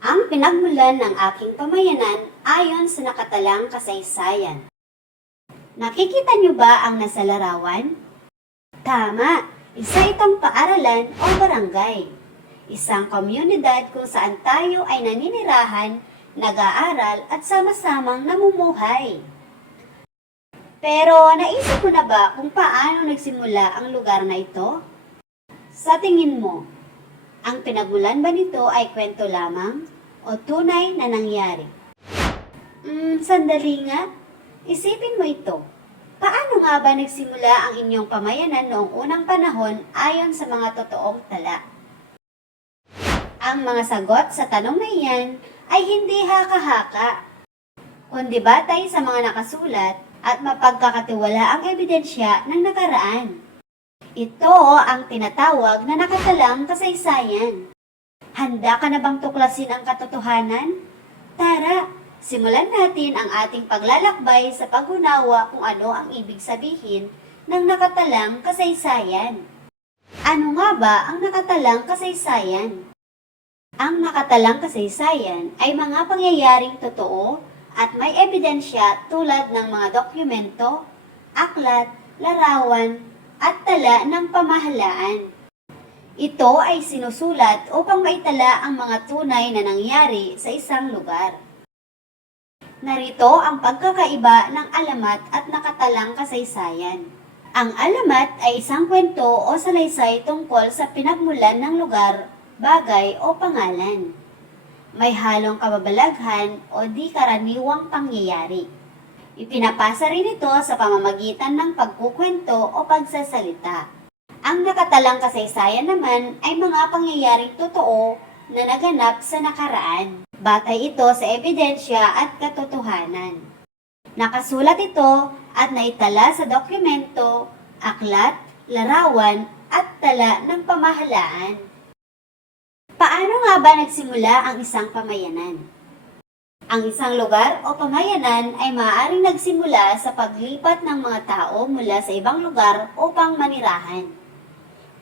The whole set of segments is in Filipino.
ang pinagmulan ng aking pamayanan ayon sa nakatalang kasaysayan. Nakikita niyo ba ang nasa larawan? Tama, isa itong paaralan o barangay. Isang komunidad kung saan tayo ay naninirahan, nag-aaral at sama-samang namumuhay. Pero naisip mo na ba kung paano nagsimula ang lugar na ito? Sa tingin mo, ang pinagmulan ba nito ay kwento lamang o tunay na nangyari? Sandali nga. Isipin mo ito. Paano nga ba nagsimula ang inyong pamayanan noong unang panahon ayon sa mga totoong tala? Ang mga sagot sa tanong na iyan ay hindi haka-haka, kundi batay sa mga nakasulat at mapagkakatiwalaang ebidensya ng nakaraan. Ito ang tinatawag na nakatalang kasaysayan. Handa ka na bang tuklasin ang katotohanan? Tara, simulan natin ang ating paglalakbay sa pag-unawa kung ano ang ibig sabihin ng nakatalang kasaysayan. Ano nga ba ang nakatalang kasaysayan? Ang nakatalang kasaysayan ay mga pangyayaring totoo at may ebidensya tulad ng mga dokumento, aklat, larawan, at tala ng pamahalaan. Ito ay sinusulat upang maitala ang mga tunay na nangyari sa isang lugar. Narito ang pagkakaiba ng alamat at nakatalang kasaysayan. Ang alamat ay isang kwento o salaysay tungkol sa pinagmulan ng lugar, bagay o pangalan. May halong kababalaghan o di karaniwang pangyayari. Ipinapasa rin ito sa pamamagitan ng pagkukwento o pagsasalita. Ang nakatalang kasaysayan naman ay mga pangyayaring totoo na naganap sa nakaraan. Batay ito sa ebidensya at katotohanan. Nakasulat ito at naitala sa dokumento, aklat, larawan at tala ng pamahalaan. Paano nga ba nagsimula ang isang pamayanan? Ang isang lugar o pamayanan ay maaaring nagsimula sa paglipat ng mga tao mula sa ibang lugar upang manirahan.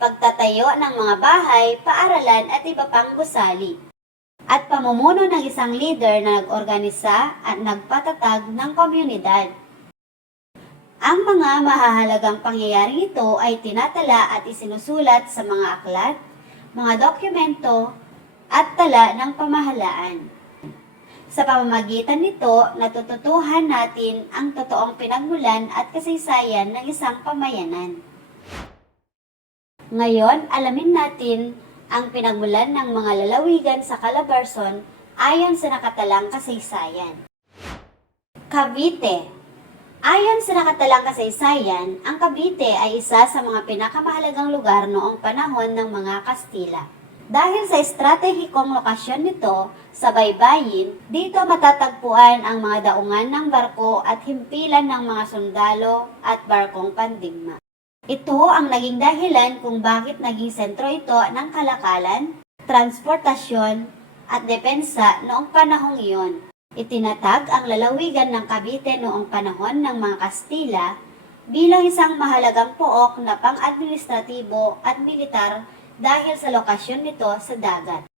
Pagtatayo ng mga bahay, paaralan at iba pang gusali. At pamumuno ng isang leader na nag-organisa at nagpatatag ng komunidad. Ang mga mahahalagang pangyayaring ito ay tinatala at isinusulat sa mga aklat, mga dokumento, at tala ng pamahalaan. Sa pamamagitan nito, natututuhan natin ang totoong pinagmulan at kasaysayan ng isang pamayanan. Ngayon, alamin natin ang pinagmulan ng mga lalawigan sa Calabarzon ayon sa nakatalang kasaysayan. Cavite. Ayon sa nakatalang kasaysayan, ang Cavite ay isa sa mga pinakamahalagang lugar noong panahon ng mga Kastila. Dahil sa estratehikong lokasyon nito sa baybayin, dito matatagpuan ang mga daungan ng barko at himpilan ng mga sundalo at barkong pandigma. Ito ang naging dahilan kung bakit naging sentro ito ng kalakalan, transportasyon at depensa noong panahong iyon. Itinatag ang lalawigan ng Cavite noong panahon ng mga Kastila bilang isang mahalagang pook na pang-administratibo at militar dahil sa lokasyon nito sa dagat.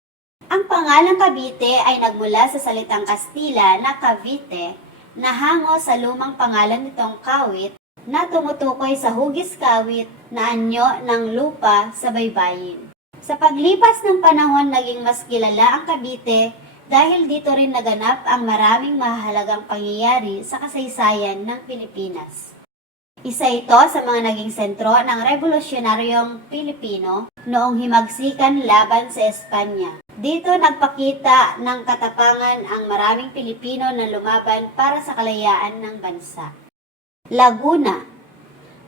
Ang pangalang Cavite ay nagmula sa salitang Kastila na Cavite na hango sa lumang pangalan nitong kawit na tumutukoy sa hugis kawit na anyo ng lupa sa baybayin. Sa paglipas ng panahon, naging mas kilala ang Cavite dahil dito rin naganap ang maraming mahalagang pangyayari sa kasaysayan ng Pilipinas. Isa ito sa mga naging sentro ng Revolusyonaryong Pilipino noong himagsikan laban sa Espanya. Dito nagpakita ng katapangan ang maraming Pilipino na lumaban para sa kalayaan ng bansa. Laguna.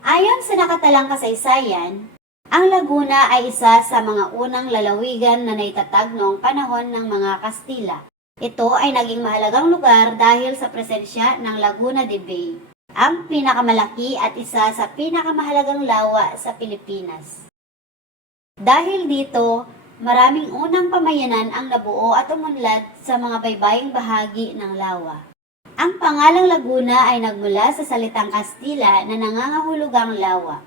Ayon sa nakatalang kasaysayan, ang Laguna ay isa sa mga unang lalawigan na naitatag noong panahon ng mga Kastila. Ito ay naging mahalagang lugar dahil sa presensya ng Laguna de Bay, ang pinakamalaki at isa sa pinakamahalagang lawa sa Pilipinas. Dahil dito, maraming unang pamayanan ang nabuo at umunlad sa mga baybaying bahagi ng lawa. Ang pangalang Laguna ay nagmula sa salitang Kastila na nangangahulugang lawa.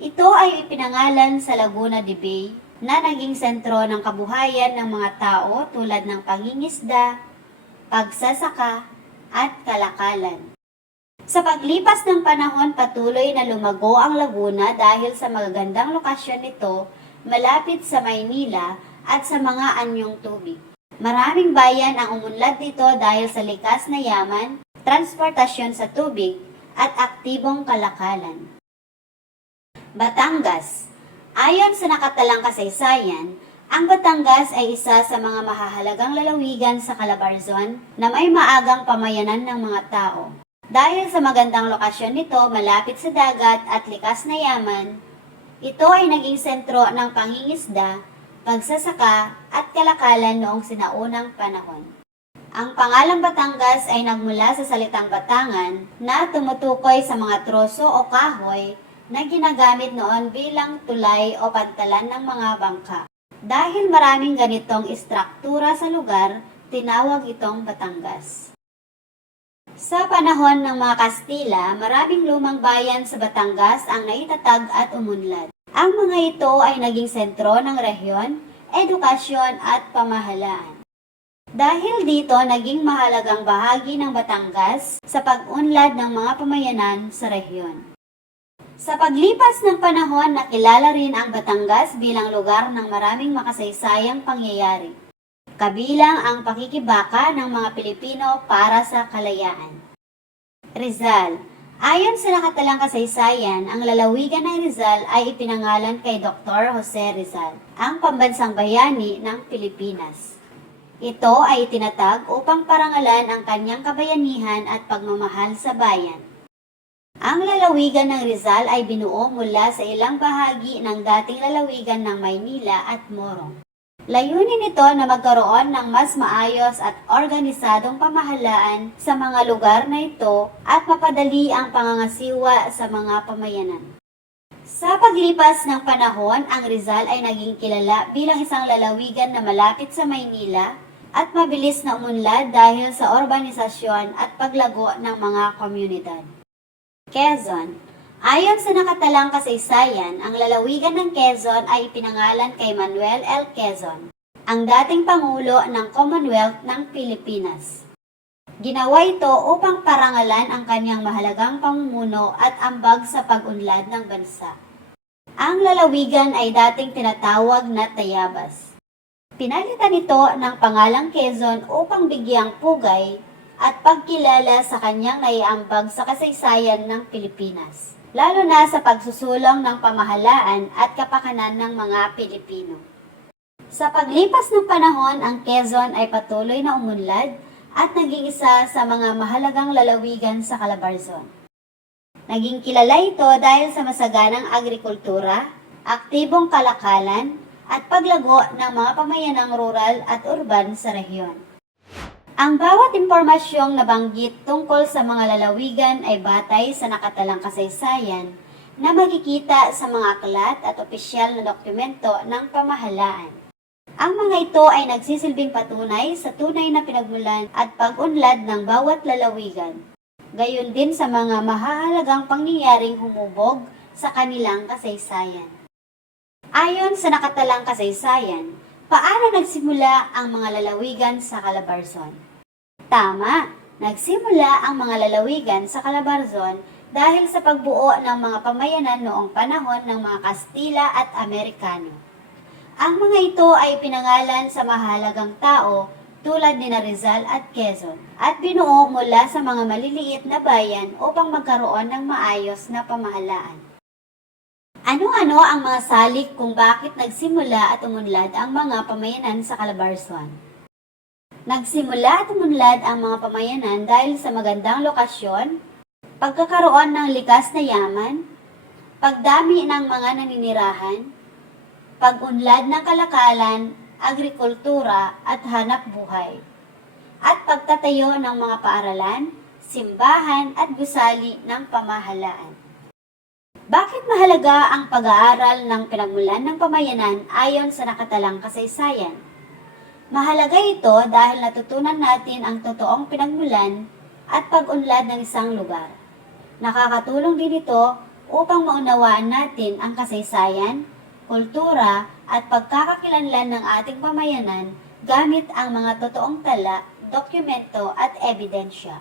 Ito ay ipinangalan sa Laguna de Bay na naging sentro ng kabuhayan ng mga tao tulad ng pangingisda, pagsasaka, at kalakalan. Sa paglipas ng panahon, patuloy na lumago ang Laguna dahil sa magagandang lokasyon nito malapit sa Maynila at sa mga anyong tubig. Maraming bayan ang umunlad dito dahil sa likas na yaman, transportasyon sa tubig, at aktibong kalakalan. Batangas. Ayon sa nakatalang kasaysayan, ang Batangas ay isa sa mga mahahalagang lalawigan sa Calabarzon na may maagang pamayanan ng mga tao. Dahil sa magandang lokasyon nito malapit sa dagat at likas na yaman, ito ay naging sentro ng pangingisda, pagsasaka at kalakalan noong sinaunang panahon. Ang pangalang Batangas ay nagmula sa salitang Batangan na tumutukoy sa mga troso o kahoy na ginagamit noon bilang tulay o pantalan ng mga bangka. Dahil maraming ganitong istruktura sa lugar, tinawag itong Batangas. Sa panahon ng mga Kastila, maraming lumang bayan sa Batangas ang naitatag at umunlad. Ang mga ito ay naging sentro ng rehiyon, edukasyon at pamahalaan. Dahil dito, naging mahalagang bahagi ng Batangas sa pag-unlad ng mga pamayanan sa rehiyon. Sa paglipas ng panahon, nakilala rin ang Batangas bilang lugar ng maraming makasaysayang pangyayari, kabilang ang pakikibaka ng mga Pilipino para sa kalayaan. Rizal. Ayon sa nakatalang kasaysayan, ang lalawigan ng Rizal ay ipinangalan kay Dr. Jose Rizal, ang pambansang bayani ng Pilipinas. Ito ay itinatag upang parangalan ang kanyang kabayanihan at pagmamahal sa bayan. Ang lalawigan ng Rizal ay binuo mula sa ilang bahagi ng dating lalawigan ng Maynila at Morong. Layunin nito na magkaroon ng mas maayos at organisadong pamahalaan sa mga lugar na ito at mapadali ang pangangasiwa sa mga pamayanan. Sa paglipas ng panahon, ang Rizal ay naging kilala bilang isang lalawigan na malapit sa Maynila at mabilis na umunlad dahil sa urbanisasyon at paglago ng mga komunidad. Quezon. Ayon sa nakatalang kasaysayan, ang lalawigan ng Quezon ay ipinangalan kay Manuel L. Quezon, ang dating Pangulo ng Commonwealth ng Pilipinas. Ginawa ito upang parangalan ang kanyang mahalagang pamumuno at ambag sa pag-unlad ng bansa. Ang lalawigan ay dating tinatawag na Tayabas. Pinalitan ito ng pangalang Quezon upang bigyang pugay at pagkilala sa kanyang naiambag sa kasaysayan ng Pilipinas, lalo na sa pagsusulong ng pamahalaan at kapakanan ng mga Pilipino. Sa paglipas ng panahon, ang Quezon ay patuloy na umunlad at naging isa sa mga mahalagang lalawigan sa Calabarzon. Naging kilala ito dahil sa masaganang agrikultura, aktibong kalakalan, at paglago ng mga pamayanang rural at urban sa rehiyon. Ang bawat impormasyong nabanggit tungkol sa mga lalawigan ay batay sa nakatalang kasaysayan na makikita sa mga aklat at opisyal na dokumento ng pamahalaan. Ang mga ito ay nagsisilbing patunay sa tunay na pinagmulan at pag-unlad ng bawat lalawigan, gayon din sa mga mahahalagang pangyayaring humubog sa kanilang kasaysayan. Ayon sa nakatalang kasaysayan, paano nagsimula ang mga lalawigan sa Calabarzon? Tama, nagsimula ang mga lalawigan sa Calabarzon dahil sa pagbuo ng mga pamayanan noong panahon ng mga Kastila at Amerikano. Ang mga ito ay pinangalan sa mahalagang tao tulad ni Rizal at Quezon at binuo mula sa mga maliliit na bayan upang magkaroon ng maayos na pamahalaan. Ano-ano ang mga salik kung bakit nagsimula at umunlad ang mga pamayanan sa Calabarzon? Nagsimula at umunlad ang mga pamayanan dahil sa magandang lokasyon, pagkakaroon ng likas na yaman, pagdami ng mga naninirahan, pag-unlad ng kalakalan, agrikultura at hanap buhay, at pagtatayo ng mga paaralan, simbahan at gusali ng pamahalaan. Bakit mahalaga ang pag-aaral ng pinagmulan ng pamayanan ayon sa nakatalang kasaysayan? Mahalaga ito dahil natutunan natin ang totoong pinagmulan at pag-unlad ng isang lugar. Nakakatulong din ito upang maunawaan natin ang kasaysayan, kultura at pagkakakilanlan ng ating pamayanan gamit ang mga totoong tala, dokumento at ebidensya.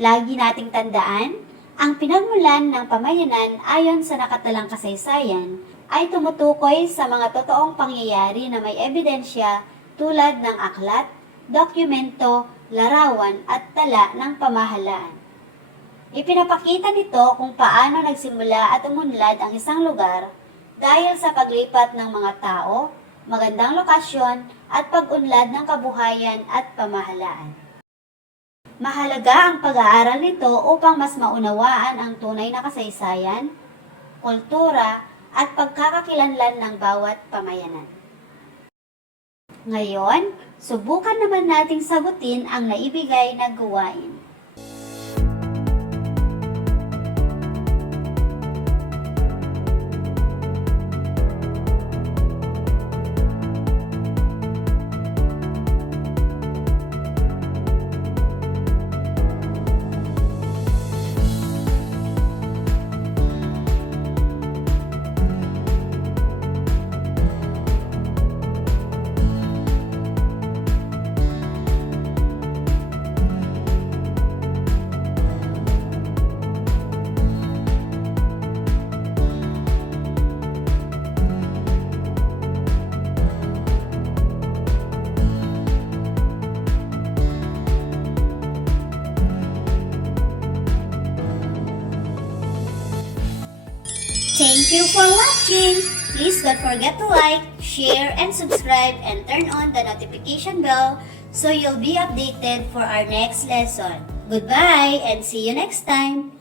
Lagi nating tandaan, ang pinagmulan ng pamayanan ayon sa nakatalang kasaysayan ay tumutukoy sa mga totoong pangyayari na may ebidensya tulad ng aklat, dokumento, larawan at tala ng pamahalaan. Ipinapakita nito kung paano nagsimula at umunlad ang isang lugar dahil sa paglipat ng mga tao, magandang lokasyon at pag-unlad ng kabuhayan at pamahalaan. Mahalaga ang pag-aaral nito upang mas maunawaan ang tunay na kasaysayan, kultura at pagkakakilanlan ng bawat pamayanan. Ngayon, subukan naman nating sagutin ang naibigay na gawain. Thank you for watching! Please don't forget to like, share, and subscribe and turn on the notification bell so you'll be updated for our next lesson. Goodbye and see you next time!